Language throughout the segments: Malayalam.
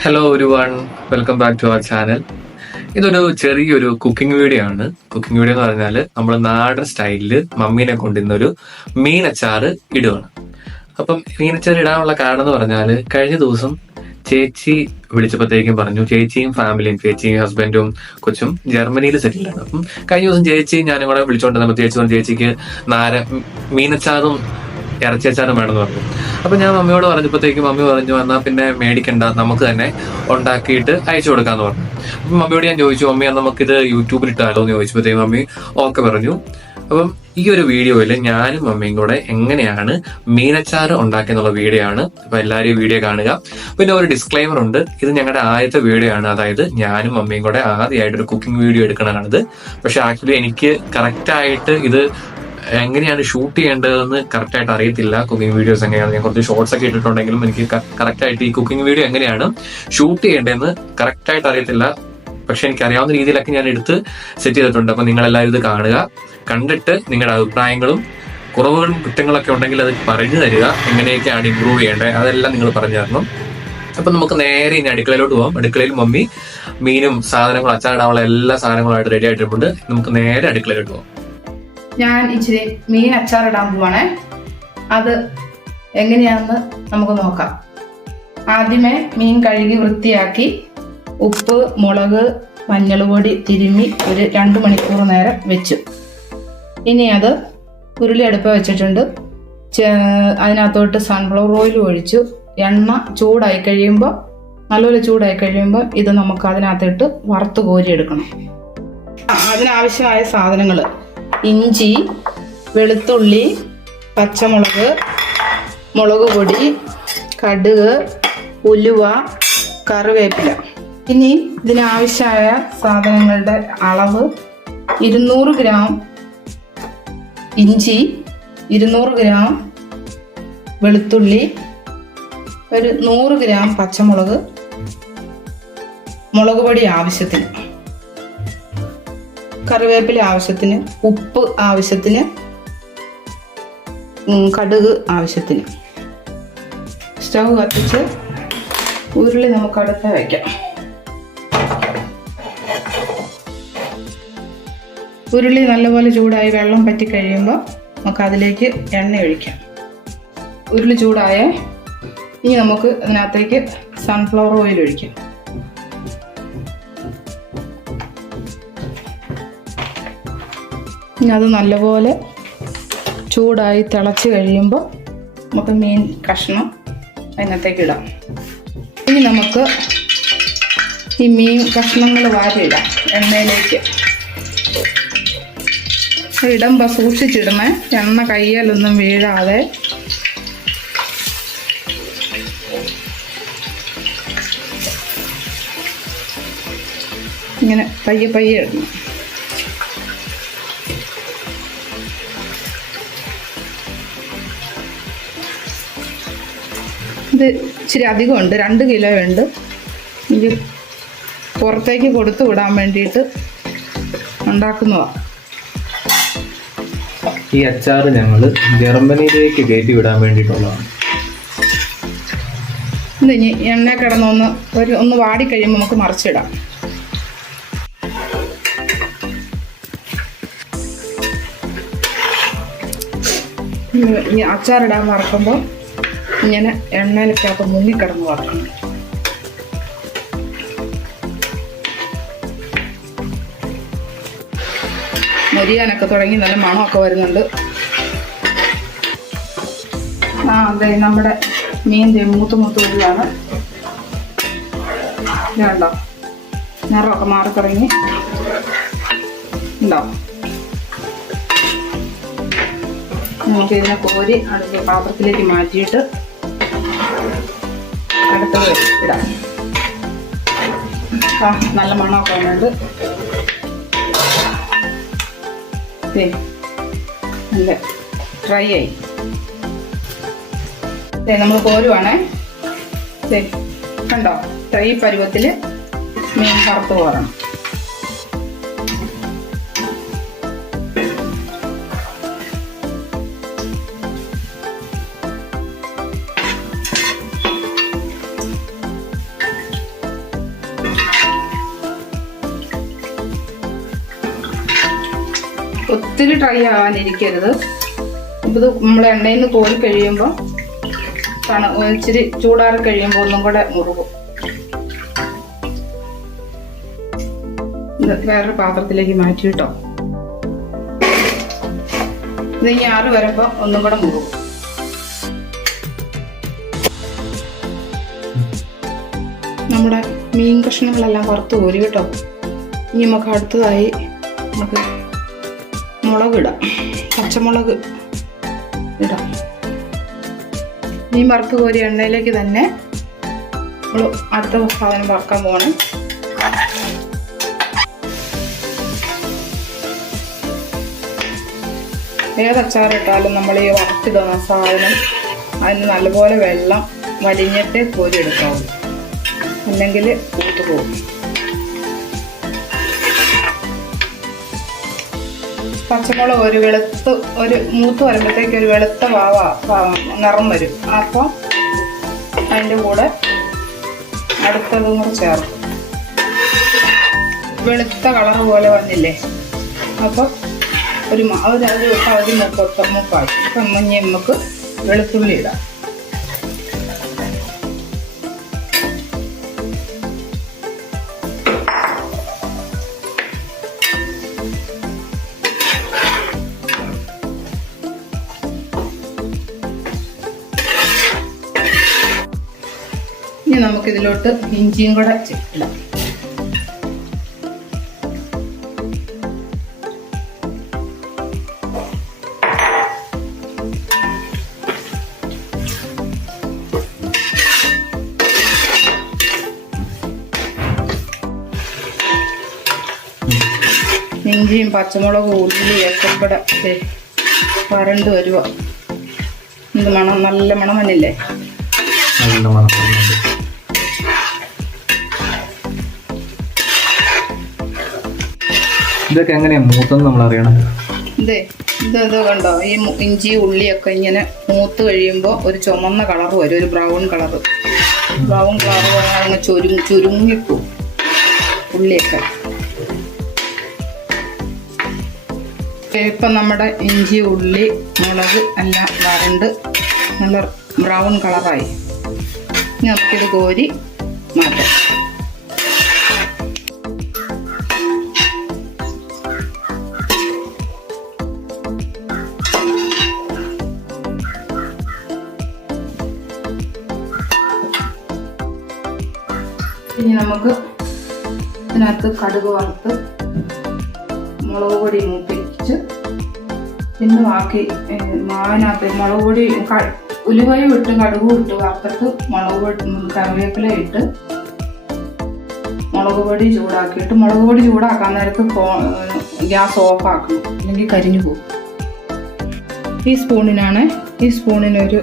ഹലോ ഒരു one welcome back to our channel ഇതൊരു ചെറിയൊരു കുക്കിംഗ് വീഡിയോ ആണ്. കുക്കിംഗ് വീഡിയോ എന്ന് പറഞ്ഞാൽ നമ്മൾ നാടൻ സ്റ്റൈലിൽ മമ്മീനെ കൊണ്ടിരുന്നൊരു മീനച്ചാറ് ഇടുകയാണ് അപ്പം മീനച്ചാറ് ഇടാനുള്ള കാരണം എന്ന് പറഞ്ഞാൽ കഴിഞ്ഞ ദിവസം ചേച്ചി വിളിച്ചപ്പോഴത്തേക്കും പറഞ്ഞു ചേച്ചിയും ഫാമിലിയും ചേച്ചിയും ഹസ്ബൻഡും കൊച്ചും ജർമ്മനിയിൽ സെറ്റിലാണ് അപ്പം കഴിഞ്ഞ ദിവസം ചേച്ചി ഞാനും കൂടെ വിളിച്ചോണ്ടിരുന്നപ്പോൾ ചേച്ചി പറഞ്ഞു ചേച്ചിക്ക് നാര മീനച്ചാറും ഇറച്ചിയച്ചാറും വേണമെന്ന് പറഞ്ഞു. അപ്പൊ ഞാൻ മമ്മിയോട് പറഞ്ഞപ്പോഴത്തേക്കും മമ്മി പറഞ്ഞു എന്നാ പിന്നെ മേടിക്കണ്ട നമുക്ക് തന്നെ ഉണ്ടാക്കിയിട്ട് അയച്ചു കൊടുക്കാന്ന് പറഞ്ഞു. അപ്പൊ മമ്മിയോട് ഞാൻ ചോദിച്ചു മമ്മി എന്നാ നമുക്കിത് യൂട്യൂബിൽ ഇട്ടാലോ എന്ന് ചോദിച്ചപ്പോഴത്തേക്കും മമ്മി ഓക്കെ പറഞ്ഞു. അപ്പം ഈ ഒരു വീഡിയോയിൽ ഞാനും മമ്മിയും കൂടെ എങ്ങനെയാണ് മീനച്ചാറ് ഉണ്ടാക്കിയെന്നുള്ള വീഡിയോ ആണ്. അപ്പൊ എല്ലാവരും വീഡിയോ കാണുക. പിന്നെ ഒരു ഡിസ്ക്ലൈമർ ഉണ്ട്. ഇത് ഞങ്ങളുടെ ആദ്യത്തെ വീഡിയോ ആണ്. അതായത് ഞാനും മമ്മിയും കൂടെ ആദ്യമായിട്ട് ഒരു കുക്കിംഗ് വീഡിയോ എടുക്കണതാണിത്. പക്ഷെ ആക്ച്വലി എനിക്ക് കറക്റ്റ് ആയിട്ട് ഇത് എങ്ങനെയാണ് ഷൂട്ട് ചെയ്യേണ്ടതെന്ന് കറക്റ്റായിട്ട് അറിയത്തില്ല. കുക്കിംഗ് വീഡിയോസ് എങ്ങനെയാണ് ഞാൻ കുറച്ച് ഷോർട്സ് ഒക്കെ ഇട്ടിട്ടുണ്ടെങ്കിലും എനിക്ക് കറക്റ്റായിട്ട് ഈ കുക്കിംഗ് വീഡിയോ എങ്ങനെയാണ് ഷൂട്ട് ചെയ്യേണ്ടതെന്ന് കറക്റ്റായിട്ട് അറിയത്തില്ല. പക്ഷെ എനിക്ക് അറിയാവുന്ന രീതിയിലൊക്കെ ഞാൻ എടുത്ത് സെറ്റ് ചെയ്തിട്ടുണ്ട്. അപ്പം നിങ്ങളെല്ലാവരും ഇത് കാണുക. കണ്ടിട്ട് നിങ്ങളുടെ അഭിപ്രായങ്ങളും കുറവുകളും കുറ്റങ്ങളൊക്കെ ഉണ്ടെങ്കിൽ അത് പറഞ്ഞു തരിക. എങ്ങനെയൊക്കെയാണ് ഇമ്പ്രൂവ് ചെയ്യേണ്ടത്? അതെല്ലാം നിങ്ങൾ പറഞ്ഞു തരണം. അപ്പൊ നമുക്ക് നേരെ ഇനി അടുക്കളയിലോട്ട് പോകാം അടുക്കളയിൽ മമ്മി മീനും സാധനങ്ങളും അച്ചാറിടാനുള്ള എല്ലാ സാധനങ്ങളും ആയിട്ട് റെഡി ആയിട്ടുണ്ട്. നമുക്ക് നേരെ അടുക്കളയിലോട്ട് പോകാം ഞാൻ ഇച്ചിരി മീൻ അച്ചാറിടാൻ പോവാണേ. അത് എങ്ങനെയാണെന്ന് നമുക്ക് നോക്കാം. ആദ്യമേ മീൻ കഴുകി വൃത്തിയാക്കി ഉപ്പ് മുളക് മഞ്ഞൾപൊടി തിരുമ്മി ഒരു രണ്ട് മണിക്കൂർ നേരം വെച്ചു. ഇനി അത് ഉരുളി അടുപ്പ് വെച്ചിട്ടുണ്ട്. അതിനകത്തോട്ട് സൺഫ്ലവർ ഓയിൽ ഒഴിച്ചു. എണ്ണ ചൂടായി കഴിയുമ്പോൾ നല്ലപോലെ ചൂടായി കഴിയുമ്പോൾ ഇത് നമുക്ക് അതിനകത്തിട്ട് വറുത്ത് കോരിയെടുക്കണം. അതിനാവശ്യമായ സാധനങ്ങൾ ഇഞ്ചി വെളുത്തുള്ളി പച്ചമുളക് മുളക് പൊടി കടുക് ഉലുവ കറിവേപ്പില. ഇനി ഇതിനാവശ്യമായ സാധനങ്ങളുടെ അളവ് ഇരുന്നൂറ് ഗ്രാം ഇഞ്ചി ഇരുന്നൂറ് ഗ്രാം വെളുത്തുള്ളി ഒരു നൂറ് ഗ്രാം പച്ചമുളക് മുളക് പൊടി ആവശ്യത്തിന്. കറിവേപ്പില ആവശ്യത്തിന് ഉപ്പ് ആവശ്യത്തിന് കടുക് ആവശ്യത്തിന്. സ്റ്റൗ കത്തിച്ച് ഉരുളി നമുക്ക് അടുത്ത വയ്ക്കാം ഉരുളി നല്ലപോലെ ചൂടായി വെള്ളം പറ്റി കഴിയുമ്പോൾ നമുക്ക് അതിലേക്ക് എണ്ണ ഒഴിക്കാം. ഉരുളി ചൂടായ ഇനി നമുക്ക് അതിനകത്തേക്ക് സൺഫ്ലവർ ഓയിൽ ഒഴിക്കാം. ഇനി അത് നല്ലപോലെ ചൂടായി തിളച്ച് കഴിയുമ്പോൾ നമുക്ക് മീൻ കഷ്ണം അതിനകത്തേക്ക് ഇടാം. ഇനി നമുക്ക് ഈ മീൻ കഷ്ണങ്ങൾ വാരിയിടാം എണ്ണയിലേക്ക്. ഇടുമ്പോൾ സൂക്ഷിച്ചിടണേ എണ്ണ കയ്യാലൊന്നും വീഴാതെ. ഇങ്ങനെ പയ്യെ പയ്യെ ഇടണം. ഇത് ഇച്ചിരി അധികമുണ്ട് രണ്ട് കിലോ ഉണ്ട്. ഇത് പുറത്തേക്ക് കൊടുത്തു വിടാൻ വേണ്ടിയിട്ട് ഉണ്ടാക്കുന്നതാണ് ഈ അച്ചാർ ഞങ്ങൾ ജർമ്മനിയിലേക്ക് കയറ്റി വിടാൻ വേണ്ടിയിട്ടുള്ളതാണ്. ഇന്ന് ഇനി എണ്ണ കിടന്നൊന്ന് ഒരു ഒന്ന് വാടി കഴിയുമ്പോൾ നമുക്ക് മറിച്ചിടാം. ഈ അച്ചാറിടാൻ വറക്കുമ്പോൾ ഇങ്ങനെ എണ്ണയിലൊക്കെ മുങ്ങിക്കിടന്ന് വറക്കണം മൊരിയാനൊക്കെ തുടങ്ങി നല്ല മണമൊക്കെ വരുന്നുണ്ട്. ആ അതെ നമ്മുടെ മീൻ ദേ മൂത്ത് മൂത്ത് വരികയാണ്. ഇതുണ്ടോ നിറമൊക്കെ മാറി തുടങ്ങി ഉണ്ടോ നമുക്ക് ഇതിനെ കോരി അടുത്ത പാത്രത്തിലേക്ക് മാറ്റിയിട്ട് അടുത്തത് ഇടാം. നല്ല മണമൊക്കെ ഉണ്ട് നല്ല ഡ്രൈ ആയി. നമ്മൾ കോരുവാണേ. കണ്ടോ? ഡ്രൈ പരുവത്തിൽ മീൻ കറുത്ത് പോരണം. ഡ്രൈ ആവാനിരിക്കരുത്. ഇത് നമ്മൾ എണ്ണയിൽ നിന്ന് കോരി കഴിയുമ്പോൾ തണു ഇച്ചിരി ചൂടാറി കഴിയുമ്പോൾ ഒന്നും കൂടെ മുറുകും. വേറൊരു പാത്രത്തിലേക്ക് മാറ്റി കിട്ടോ ഇത് ഇനി ആറ് വരുമ്പോൾ ഒന്നും കൂടെ മുറുകും. നമ്മുടെ മീൻ കഷ്ണങ്ങളെല്ലാം വറുത്ത് കോരി കേട്ടോ. ഇനി നമുക്ക് അടുത്തതായി നമുക്ക് മുളക് ഇടാം പച്ചമുളക് ഇടാം. മീൻ വറുത്ത് കോരി എണ്ണയിലേക്ക് തന്നെ നമ്മൾ അടുത്ത സാധനം വറക്കാൻ പോകണം ഏത് അച്ചാറിട്ടാലും നമ്മൾ ഈ വറുത്തിടുന്ന സാധനം അതിന് നല്ലപോലെ വെള്ളം വലിഞ്ഞിട്ട് കോരി അല്ലെങ്കിൽ പൂത്ത് പോകും പച്ചമുളക് ഒരു വെളുത്ത് ഒരു മൂത്ത് വരുമ്പോഴത്തേക്ക് ഒരു വെളുത്ത വാവ നിറം വരും. അപ്പോൾ അതിന്റെ കൂടെ അടുത്തതും കൂടെ ചേർക്കും. വെളുത്ത കളർ പോലെ വന്നില്ലേ? അപ്പോൾ ഒരു ഒരു പകുതി മുപ്പത്തൊമ്പത് മുപ്പായി. അപ്പം നമുക്ക് വെളുത്തുള്ളി ഇടാം. നമുക്കിതിലോട്ട് ഇഞ്ചിയും കൂടെ ഇടാം. ഇഞ്ചിയും പച്ചമുളകും ഉള്ളിയൊക്കെ ഏക്കപ്പട ദേ വരണ്ട് എന്ത് മണം നല്ല മണം വന്നില്ലേ? നല്ല മണം. ഇതൊക്കെ എങ്ങനെയാ മൂത്തെന്ന് നമ്മൾ അറിയണം? ഇതേ ഇത് ഇത് കണ്ടോ? ഈ ഇഞ്ചി ഉള്ളിയൊക്കെ ഇങ്ങനെ മൂത്ത് കഴിയുമ്പോൾ ഒരു ചുമന്ന കളർ വരും ഒരു ബ്രൗൺ കളർ ബ്രൗൺ കളർ അങ്ങ് ചുരുങ്ങി ചുരുങ്ങിപ്പോവും ഉള്ളിയൊക്കെ. ഇപ്പം നമ്മുടെ ഇഞ്ചി ഉള്ളി മുളക് എല്ലാം വരണ്ട് നല്ല ബ്രൗൺ കളറായി. ഇനി നമുക്കിത് കോരി മാറ്റാം. ഇനി നമുക്ക് ഇതിനകത്ത് കടുക് വറുത്ത് മുളക് പൊടി മൂപ്പിച്ച് പിന്നെ ബാക്കി മാവിനകത്ത് മുളക് പൊടി ഉലുവയും ഇട്ട് കടുകും ഇട്ട് വറുത്തിട്ട് മുളക് പൊടി കറിവേപ്പില ഇട്ട് മുളക് പൊടി ചൂടാക്കിയിട്ട് മുളക് പൊടി ചൂടാക്കാൻ നേരത്ത് ഗ്യാസ് ഓഫ് ആക്കണം. അല്ലെങ്കിൽ കരിഞ്ഞു പോകും. ഈ സ്പൂണിനാണ് ഈ സ്പൂണിനൊരു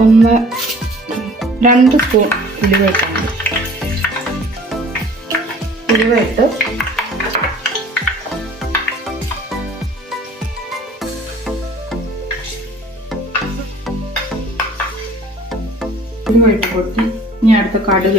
ഒന്ന് രണ്ട് സ്പൂൺ ഉലുവ ഇട്ടാൽ മതി ഉലുവ ഇട്ട് ഉലുവ ഇട്ട് പൊട്ടി ഇനി അടുത്ത കടുക്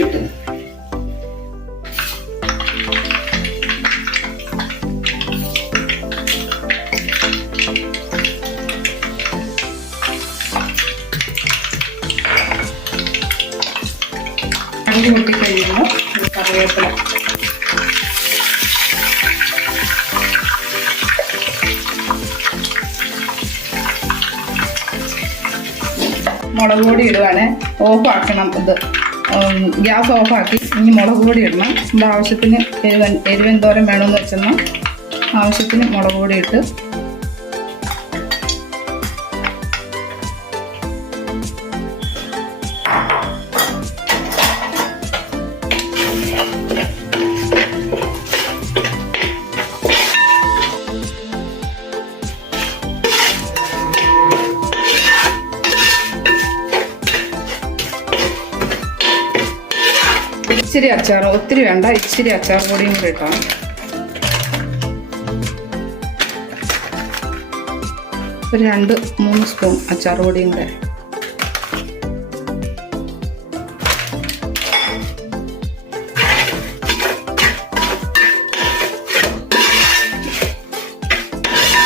കടുക് പൊട്ടി കഴിയുമ്പോൾ കറിവേപ്പില. മുളക് പൊടി ഓഫ് ആക്കണം ഇത് ഗ്യാസ് ഓഫാക്കി. ഇനി മുളക് പൊടി ഇടണം. ഇത് ആവശ്യത്തിന് എരിവ എരിവെന്തോരം വേണമെന്ന് വെച്ചെന്നാൽ ആവശ്യത്തിന് മുളക് പൊടി ഇട്ട് അച്ചാർ ഒത്തിരി വേണ്ട ഇച്ചിരി അച്ചാർ പൊടിയും കൂടി ഇട്ടാൽ ഒരു രണ്ട് മൂന്ന് സ്പൂൺ അച്ചാർ പൊടിയും കൂടെ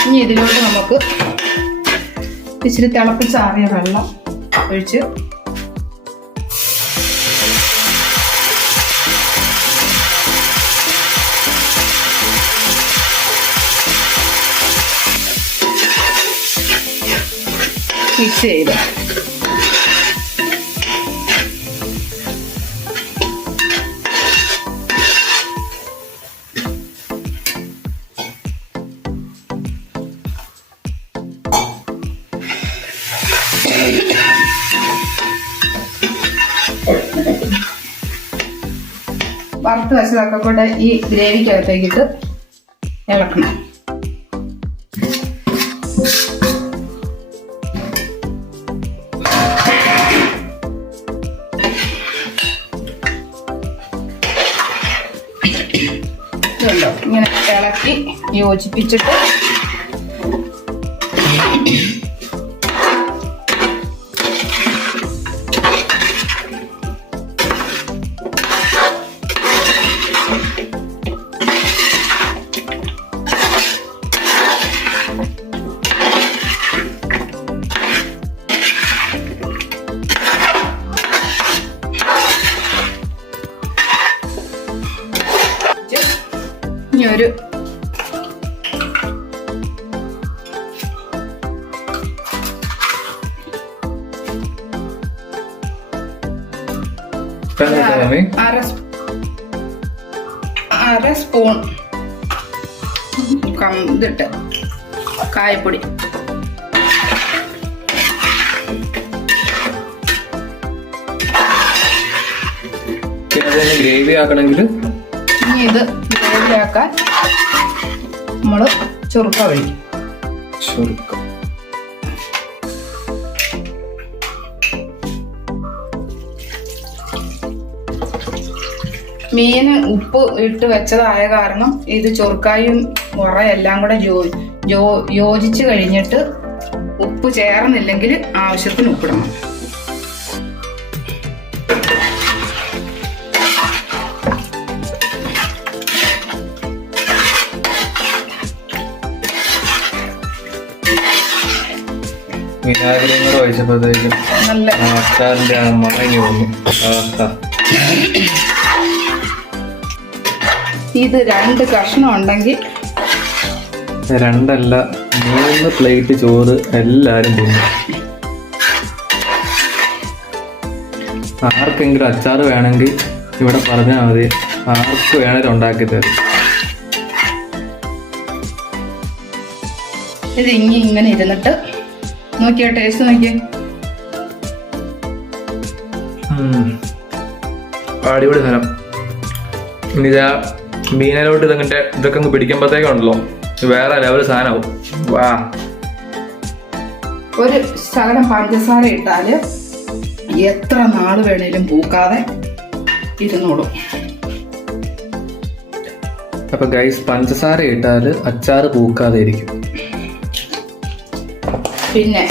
ഇനി ഇതിലോട്ട് നമുക്ക് ഇച്ചിരി തിളപ്പിച്ചാറിയ വെള്ളം ഒഴിച്ച് മിക്സ് ചെയ്ത് വറുത്ത് വെച്ചതൊക്കെ കൂടെ ഈ ഗ്രേവിക്കകത്തേക്കിട്ട് ഇളക്കണം. യോജിപ്പിച്ചിട്ട് അര സ്പൂൺ ഇതിട്ട് കായപ്പൊടി ഗ്രേവി ആക്കണമെങ്കിൽ ഇനി ഇത് ഗ്രേവി ആക്കാൻ നമ്മൾ ചുറുക്ക ഒഴിക്കും ചുരുക്കം മീൻ ഉപ്പ് ഇട്ട് വെച്ചതായ കാരണം ഇത് ചൊറുക്കായും മുറ എല്ലാം കൂടെ ജോ ജോ യോജിച്ച് കഴിഞ്ഞിട്ട് ഉപ്പ് ചേർന്നില്ലെങ്കിൽ ആവശ്യത്തിന് ഉപ്പിടണം വിനാഗിരിയും കൂടെ ഒഴിച്ചപ്പോഴത്തേക്കും നല്ല മണങ്ങി വന്നു. ഇത് രണ്ട് കഷ്ണം ഉണ്ടെങ്കിൽ രണ്ടല്ല മൂന്ന് പ്ലേറ്റ് ചോറ് എല്ലാവരും തിന്നു. ആർക്കെങ്കിലും അച്ചാർ വേണമെങ്കിൽ ഇവിടെ പറഞ്ഞാൽ മതി. ആർക്ക് വേണേലും ഉണ്ടാക്കി തരും. ഇത് ഇനി ഇങ്ങനെ ഇരുന്നിട്ട് നോക്കിയോ ടേസ്റ്റ് നോക്കിയേ. അടിപൊളി സ്ഥലം ഇനി ഇതാ മീനിലോട്ട് ഇതങ്ങനെ ഇതൊക്കെ അങ്ങ് പിടിക്കുമ്പോഴത്തേക്കുണ്ടല്ലോ വേറെ ലെവൽ സാധനമാവും. വാ. ഒരു ശകലം പഞ്ചസാര ഇട്ടാൽ എത്ര നാൾ വേണേലും പൂക്കാതെ ഇരുന്നോളും. അപ്പൊ ഗൈസ് പഞ്ചസാര ഇട്ടാൽ അച്ചാറ് പൂക്കാതെ ഇരിക്കും പിന്നെ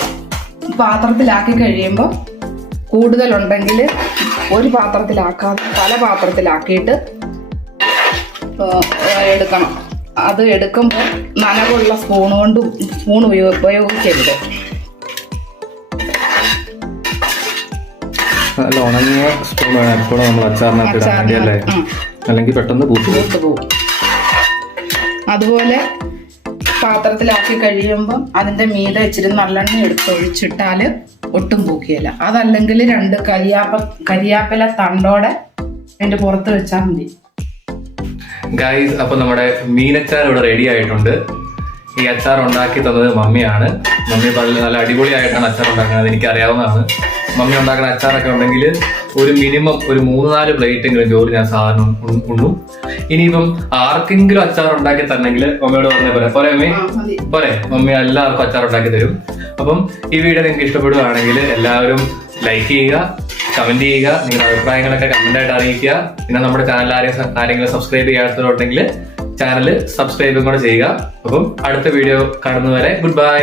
പാത്രത്തിലാക്കി കഴിയുമ്പോൾ കൂടുതലുണ്ടെങ്കിൽ ഒരു പാത്രത്തിലാക്കാതെ പല പാത്രത്തിലാക്കിയിട്ട് എടുക്കണം. അത് എടുക്കുമ്പോൾ നനവുള്ള സ്പൂൺ കൊണ്ടും സ്പൂൺ ഉപയോഗ ഉപയോഗിക്കരുത്. നല്ല ഉണങ്ങിയ സ്പൂൺ എപ്പോഴും നമ്മൾ അച്ചാറിനകത്ത് ഇടാൻ അല്ലേ അല്ലെങ്കിൽ പെട്ടെന്ന് പൂത്ത് പോകും. അതുപോലെ പാത്രത്തിലാക്കി കഴിയുമ്പം അതിന്റെ മീതെ ഇച്ചിരി നല്ലെണ്ണ എടുത്ത് ഒഴിച്ചിട്ടാൽ ഒട്ടും പൂക്കിയല്ല അതല്ലെങ്കിൽ രണ്ട് കരിയാപ്പ കരിയാപ്പില തണ്ടോടെ അതിന്റെ പുറത്ത് വെച്ചാൽ മതി. ഗൈസ് അപ്പൊ നമ്മുടെ മീനച്ചാർ ഇവിടെ റെഡി ആയിട്ടുണ്ട്. ഈ അച്ചാർ ഉണ്ടാക്കി തന്നത് മമ്മിയാണ്. മമ്മി വളരെ നല്ല അടിപൊളിയായിട്ടാണ് അച്ചാർ ഉണ്ടാക്കുന്നത് എനിക്ക് അറിയാവുന്നതാണ് മമ്മി ഉണ്ടാക്കുന്ന അച്ചാറൊക്കെ ഉണ്ടെങ്കിൽ ഒരു മിനിമം ഒരു മൂന്ന് നാല് പ്ലേറ്റെങ്കിലും എങ്കിലും ചോറ് ഞാൻ സാധാരണ ഉണ്ണും. ഇനിയിപ്പം ആർക്കെങ്കിലും അച്ചാർ ഉണ്ടാക്കി തന്നെങ്കിൽ മമ്മിയോട് പറഞ്ഞ പോലെ പോരെ മമ്മി? പോരെ. മമ്മി എല്ലാവർക്കും അച്ചാർ ഉണ്ടാക്കി തരും. അപ്പം ഈ വീഡിയോ നിങ്ങൾക്ക് ഇഷ്ടപ്പെടുകയാണെങ്കിൽ എല്ലാവരും ലൈക്ക് ചെയ്യുക കമന്റ് ചെയ്യുക. നിങ്ങളുടെ അഭിപ്രായങ്ങളൊക്കെ കമന്റ് ആയിട്ട് അറിയിക്കുക. പിന്നെ നമ്മുടെ ചാനൽ ആരെയും ആരെങ്കിലും സബ്സ്ക്രൈബ് ചെയ്യാത്തവരുണ്ടെങ്കിൽ ചാനൽ സബ്സ്ക്രൈബും കൂടെ ചെയ്യുക. അപ്പം അടുത്ത വീഡിയോ കാണുന്നവരെ ഗുഡ് ബൈ